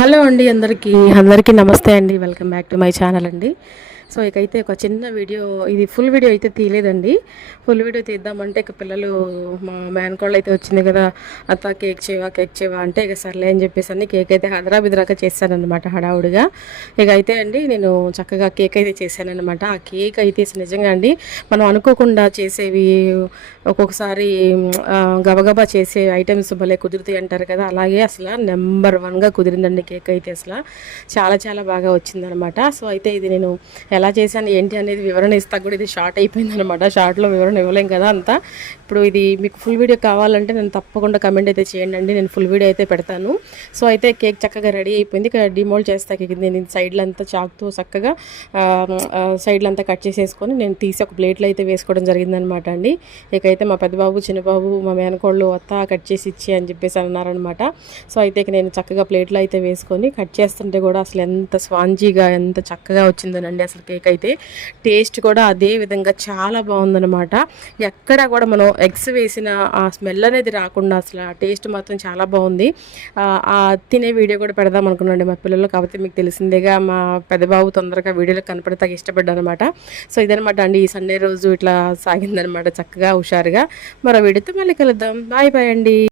Hello అండి, అందరికీ నమస్తే అండి. Welcome back to my channel అండి. సో ఇకైతే ఒక చిన్న వీడియో, ఇది ఫుల్ వీడియో అయితే తీయలేదండి. ఫుల్ వీడియో తీద్దామంటే ఇక పిల్లలు, మా మేనకోళ్ళు అయితే వచ్చింది కదా, అత్త కేక్ చేయవా అంటే ఇక సర్లే అని చెప్పేసి అన్ని కేక్ అయితే హదరాబిదరాగా చేశానమాట హడావుడిగా. ఇక అయితే అండి నేను చక్కగా కేక్ అయితే చేశానమాట. ఆ కేక్ అయితే నిజంగా అండి మనం అనుకోకుండా చేసేవి ఒక్కొక్కసారి గబగబా చేసే ఐటమ్స్ భలే కుదురుతాయి అంటారు కదా, అలాగే అసలు నెంబర్ వన్గా కుదిరిందండి కేక్ అయితే. అసలు చాలా చాలా బాగా వచ్చిందనమాట. సో అయితే ఇది నేను ఎలా చేశాను ఏంటి అనేది వివరణ ఇస్తా కూడా, ఇది షార్ట్ అయిపోయింది అనమాట. షార్ట్లో వివరణ ఇవ్వలేం కదా అంతా. ఇప్పుడు ఇది మీకు ఫుల్ వీడియో కావాలంటే నేను తప్పకుండా కమెంట్ అయితే చేయండి, నేను ఫుల్ వీడియో అయితే పెడతాను. సో అయితే కేక్ చక్కగా రెడీ అయిపోయింది. ఇక్కడ డిమోల్డ్ చేస్తాకి నేను సైడ్లో అంతా చాక్తో చక్కగా సైడ్లో అంతా కట్ చేసేసుకొని నేను తీసి ఒక ప్లేట్లో అయితే వేసుకోవడం జరిగిందనమాట అండి. ఇకైతే మా పెద్దబాబు, చిన్నబాబు, మా మేనకోళ్ళు అత్త కట్ చేసి ఇచ్చి అని చెప్పేసి అన్నారనమాట. సో అయితే నేను చక్కగా ప్లేట్లో అయితే వేసుకొని కట్ చేస్తుంటే కూడా అసలు ఎంత స్పాంజీగా ఎంత చక్కగా వచ్చిందనండి. అసలు కేక్ అయితే టేస్ట్ కూడా అదే విధంగా చాలా బాగుందనమాట. ఎక్కడ కూడా మనం ఎగ్స్ వేసిన ఆ స్మెల్ అనేది రాకుండా అసలు ఆ టేస్ట్ మాత్రం చాలా బాగుంది. ఆ తినే వీడియో కూడా పెడదాం అనుకున్నాండి మా పిల్లలు, కాకపోతే మీకు తెలిసిందేగా మా పెద్దబాబు తొందరగా వీడియోలో కనపడతాకి ఇష్టపడ్డాను అనమాట. సో ఇదనమాట అండి, ఈ సండే రోజు ఇట్లా సాగిందనమాట చక్కగా హుషారుగా. మరో వీడియోతో మళ్ళీ కలుద్దాం. బాయ్ బాయ్ అండి.